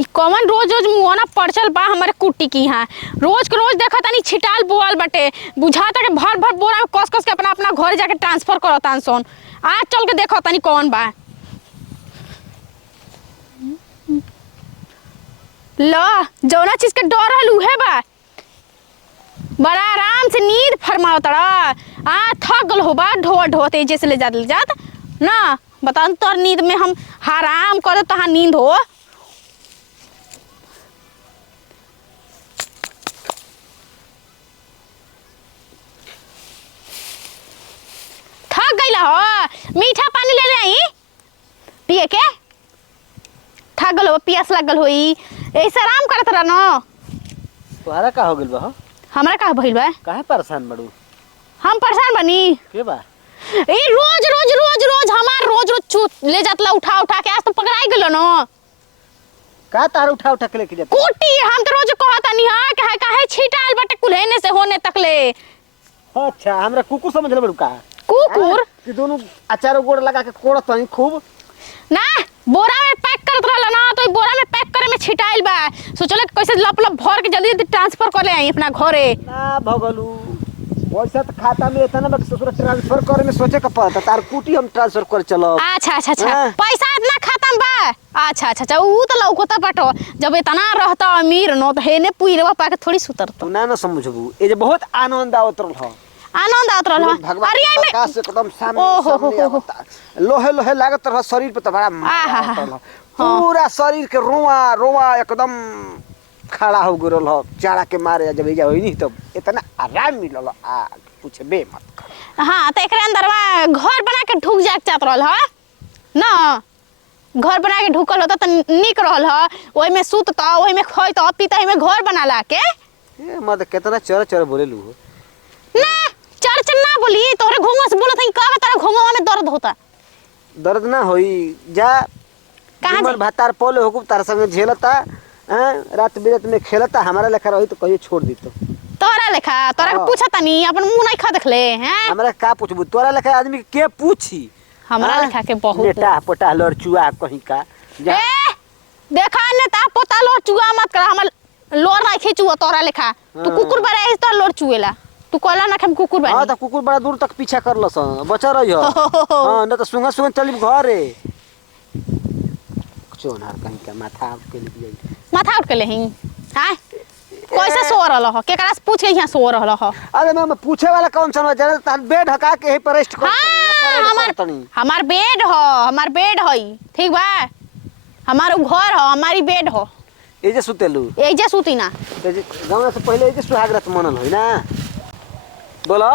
ई कौन रोज रोज मुआना पड़चल बा हमारे कुट्टी की यहाँ रोज के रोज देखा तनी छिटाल बोल बटे बुझाता के भर भर बोरा में कस कस के अपना अपना घर जाके ट्रांसफर करतान सोन आज चल के देखो तनी कौन बा ला जौना चीज के डर हल उहे बा बड़ा आराम से नींद फरमाओ तड़ा थक गल हो बा ढो ढो तेजे से ले जात ना बता तोर नींद में हम हराम करे तहां नींद हो थक गईला हो मीठा पानी ले आई पिए के थक गल हो पियास लागल होई ऐसे आराम करत रह न तोहरा का हो गेल बा हमरा का भइल बा काहे परेशान बड़ू हम परेशान बनी के बा ए रोज रोज रोज रोज हमार रोज रोज ले जातला उठा उठा के आज तो पकड़ाई गेलो न का तार उठा उठा के लेके जात कुटी हम तो रोज कहता नहीं हां काहे छीटाल बटे कुलहेने से होने तकले अच्छा हमरा कुकुर समझ ले बड़ू का कुकुर कि दोनों अचार गोड़ लगा के कोड़त हई खूब ना बोरा में पैक करत रहला ना तो बोरा में पैक करे में छिटाइल बा सोचले कैसे लप लप भर के जल्दी जल्दी ट्रांसफर कर ले आई अपना घरे ना भगलू वैसे तो खाता में इतना बक ससुर ट्रांसफर करे में सोचे का पड़ता तार कुटी हम ट्रांसफर कर चलो अच्छा अच्छा अच्छा पैसा इतना खत्म बा अच्छा अच्छा अच्छा ऊ तो लौकता बाटो जब इतना रहता अमीर न तो हेने पुइरवा पाके थोड़ी सुतरत तू ना समझबू ए जे बहुत आनंद आवत रहल आनंद आवत रहल अरे आई में आकाश एकदम सामने लोहे लोहे लागत रह शरीर पे तो बड़ा पूरा शरीर के रोआ रोआ एकदम खड़ा हो गरल हो चाड़ा के मारे जब जा होई नहीं तो इतना आराम मिलल आ पूछबे मत कर हां त एकरे अंदरवा घर बना के ढुक जाक चात रहल ह ना घर बना के ढुकल होता त निक रहल ह ओइ में सूत त ओइ में खई त पीता में घर बना ला के ए मत कितना चर चर बोलेलू ना चर चर ना बोली तोरे घोंगा से बोलत हई का तारा घोंगा में दर्द होता दर्द ना होई जा कहां भातार पोले हुकुम तार संग झेलता रात बिरात में खेलता हमारा लेखा रही तो कहियो छोड़ दी तो तोरा लेखा तोरा के पूछता नहीं अपन मुंह नहीं खा देखले हैं हमरा का पूछबू तोरा लेखा आदमी के पूछी हमरा लेखा के बहुत बेटा पोटा लड़चुआ कहीं का ए देखा ने ता पोता लड़चुआ मत कर हम लोर नहीं खींचुआ तोरा लेखा तू कुकुर बड़ा है तो लड़चुएला तू कहला ना हम कुकुर बनी हां त कुकुर बड़ा दूर तक पीछा करलस बचा रही हो हां न त सुंगा सुंगा चली घरे चोनार कहीं का माथा के लिए माथा उठ के ले हई हां कैसे सो रहल हो केकरा से पूछ के यहां सो रहल हो अरे मैं पूछे वाला कौन सा जरा तार बेड हका के ही परेस्ट कर हमार बेड हई ठीक बा हमार घर हो हमारी बेड हो ए जे सुतेलू ए जे सुती ना गांव से पहले ए जे सुहागरात मनल होई ना बोलो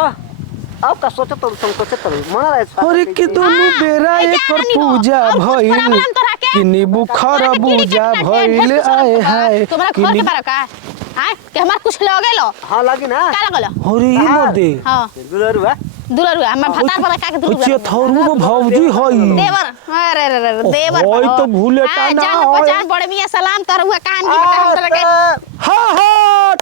अब का सोचत तो संकोचत तो मना रहे अरे के दोनों बेरा एकर पूजा भइल कि नींबू खरबूजा भइल आए हाय तोरा घर के बारे का हां के हमार कुछ लगेलो हां लागी ना का लगलो अरे ई मत दे हां दुलरुआ हमर भतार पर का के दुलरुआ अच्छे थौरू भौजी हई देवर अरे देवर होई तो भूले ता ना जान पहचान बड़े मियां सलाम तरुआ कान की बता हम तोरा के हां हां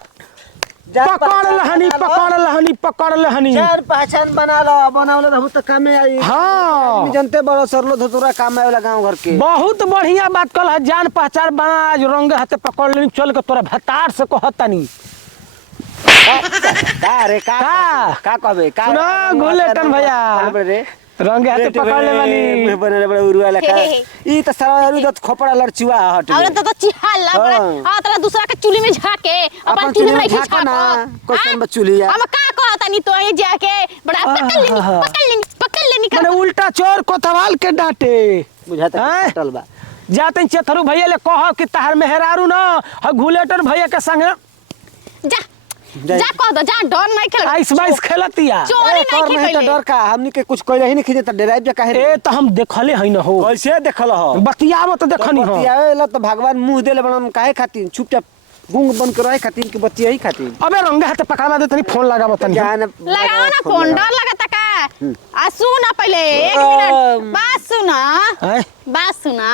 पकड़ लहनी जान पहचान बनावला रहू त काम में आई हां जनते बड़ो सरलो धतुरा काम आवेला गांव घर के बहुत बढ़िया बात कल है जान पहचान बना आज रंग हाथे पकड़ लेनी चल के तोरा भतार से कहतनी का रे का कहबे का सुना गोलेटन भैया रे रंग हाथे पकड़ ले वाली में बने बड़े उरुआ लखा ई त सारा दत खोपड़ा लड़चुआ हट और तो चिहाल लग आ तोरा दूसरा के चुली में झाके अपन चुली में झाका ना क्वेश्चन में चुलिया हम का कहता नहीं तो ये जाके बड़ा पकड़ लेनी माने उल्टा चोर कोतवाल के डांटे बुझाता टल बा जाते चथरू भैया ले कह कि तहर मेहरारू ना ह गुलेटर भैया के संग जा कह दो जा डर नहीं खेल आइस बाइस खेलतिया चोरी नहीं खेल तो डर का हमनी के कुछ कइले ही नहीं खिजे त डराइब काहे ए त हम देखले हई न हो कैसे देखल हो बतियाव त देखनी हो बतियावेला त भगवान मुंह देले बनन काहे खातिर चुपचाप गुंग बन के रहे खातिर कि बतिया ही खातिर अबे रंग हाथे पकड़वा दे तनी फोन लगाव तनी लगाओ ना फोन डर लगता का आ सुना पहले 1 मिनट बात सुना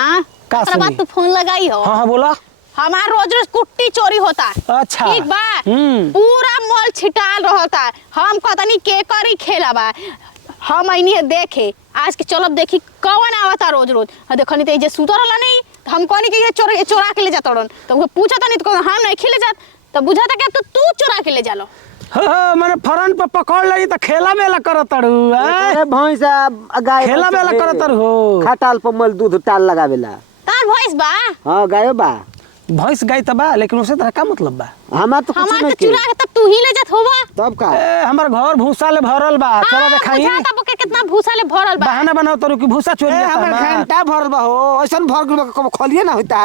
का बात तू फोन लगाई हो हां बोला हमार रोज रोज कुट्टी चोरी होता अच्छा ठीक बा पूरा मॉल छिटाल रहता हम कहतनी के करी खेला बा हम आईनी देखे आज के चलब देखी कौन आवता रोज रोज देखनी त जे सुतर रहला नहीं तो हम कहनी कि ये चोरा के ले जात तड़न तो हमको पूछा था नहीं तो हम नहीं खिले जात तो बुझा था कि तू चोरा के ले जालो। हाँ मैंने फरन पर पकड़ लगी तो खेला मेला करत तड़ू अरे भैंसा गाय खेला मेला करत तड़ू खटाल पर मल दूध टाल लगावेला तार भैंस बा हां गायो बा भैंस गाय त बा लेकिन उसे तरह का मतलब बा हमार तो कुछ हमार नहीं तो चुरा के तब तू ही ले जात होबा तब का हमर घर भूसा ले भरल बा चला देखाई बुझा तब के कितना भूसा ले भरल बा बहाना बनाओ तरू कि भूसा चोरी लेता हमर ना घंटा भरल बा हो ऐसन भर गेल बा खोलिए ना होता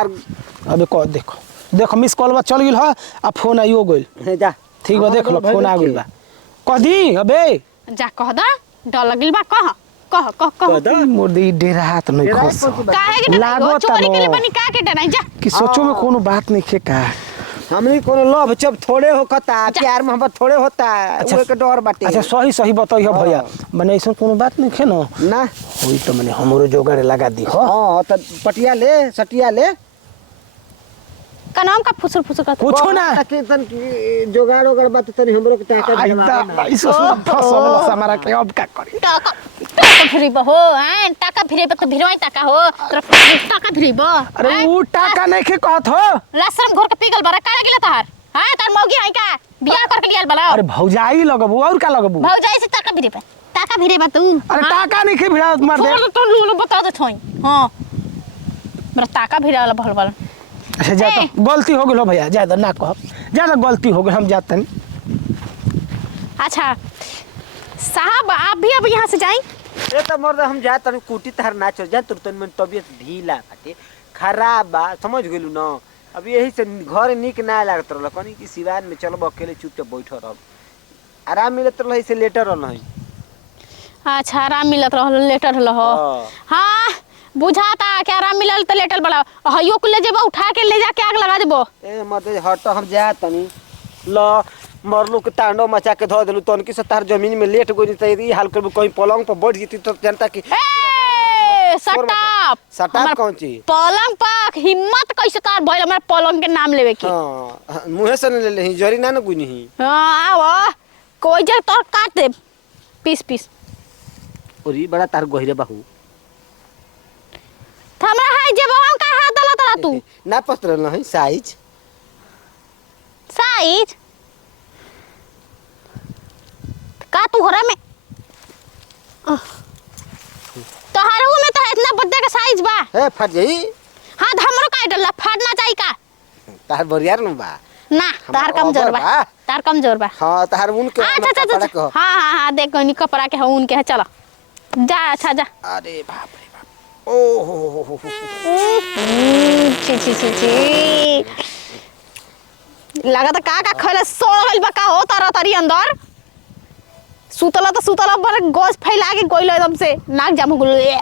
अबे को देखो देखो मिस कॉल बा चल गेल ह आ फोन आइयो गेल जा ठीक बा देख लो फोन आ गेल बा कदी अबे जा कह दा डर लगिल बा कह मोदी डेरा हाथ नहीं खस काहे के लागो चोरी के ले तनो। बनी का के डराई जा कि सोचो में कोनो बात नहीं खे का हमनी कोनो लोभ जब थोड़े होता प्यार मोहब्बत थोड़े होता अच्छा, ओए के डर बाटे अच्छा सही सही बताइयो भैया माने ऐसा कोनो बात नहीं खे न ना होई तो माने हमरो जोगाड़ लगा दी हो हां त पटिया ले सटिया ले का नाम का फुसुर फुसुर का पूछो ना ताकि तन की जोगाड़ ओगड़ बात तनी हमरो के टाका भेजवा इसो फसल हमारा के अब का करी टाका फिरी बा हो हैं टाका फिरे बा तो भिरवाई टाका हो तोरा टाका फिरी बा अरे ऊ टाका नहीं खे कहत हो लसरम घर के पिघल बरा काहे गेले तहार हां तार मौगी है का बियाह करके लियाल बला अरे भौजाई लगबू और का लगबू भौजाई से टाका फिरे बा टाका फिरे बा तू अरे टाका नहीं खे भिड़ा मार दे तो लूलो बता दे छोई हां मेरा टाका फिरे वाला भल भल अच्छा जा तो गलती हो गेल हो भैया ज्यादा ना कह ज्यादा गलती हो गेल हम जाते अच्छा साहब आप भी अब यहाँ से जाएं ए त मर्द हम जा तनी कुटी तहर ना चल जा तुर तनी मन तबियत ढीला बाटे खराब बा समझ गेलू न अब यही से घर निक ना लागत रहल कनी कि सिवान में चलब अकेले चुपचाप बैठ रहब आराम मिलत रहल से लेटर रहल है अच्छा आराम मिलत रहल लेटर रहल हो हाँ बुझाता कि आराम मिलल तो लेटर बड़ा हइयो को ले जेबो उठा के ले जाके आग लगा देबो ए मर्द हट हम जा तनी ल मरलू के तांडव मचा के धो देलू तन की से तार जमीन में लेट गोई त ई हाल करबू कहीं पलंग पर बैठ जती तो जनता की ए सटाप सटाप कौन चीज पलंग पाक हिम्मत कैसे तार भइल हमर पलंग के नाम लेवे की हां मुंह से ले ले जरी ना न गुनी हां आवा कोई जर तोर काट दे पीस पीस ओरी बड़ा तार गहिरे बाहू हमरा हाय जेबो हम का हाथ दला तला तू ना पत्र नहीं साइज साइज का तू घरा में तोहरो में तो इतना बड्डे का साइज बा ए फट जाई हां हमरो का डल्ला फाटना चाहिए का तार बरियार न बा ना तार कमजोर बा तार कमजोर बा हां तार उन के अच्छा हां देख नी कपड़ा के उन के है चलो जा अच्छा जा अरे बाप रे बाप ओ हो छी लगा का खले सोल गइल बा का हो तारा तारी अंदर सुतला तो सुतला पर गोस फैला के गोइल एकदम से नाक जाम हो गेल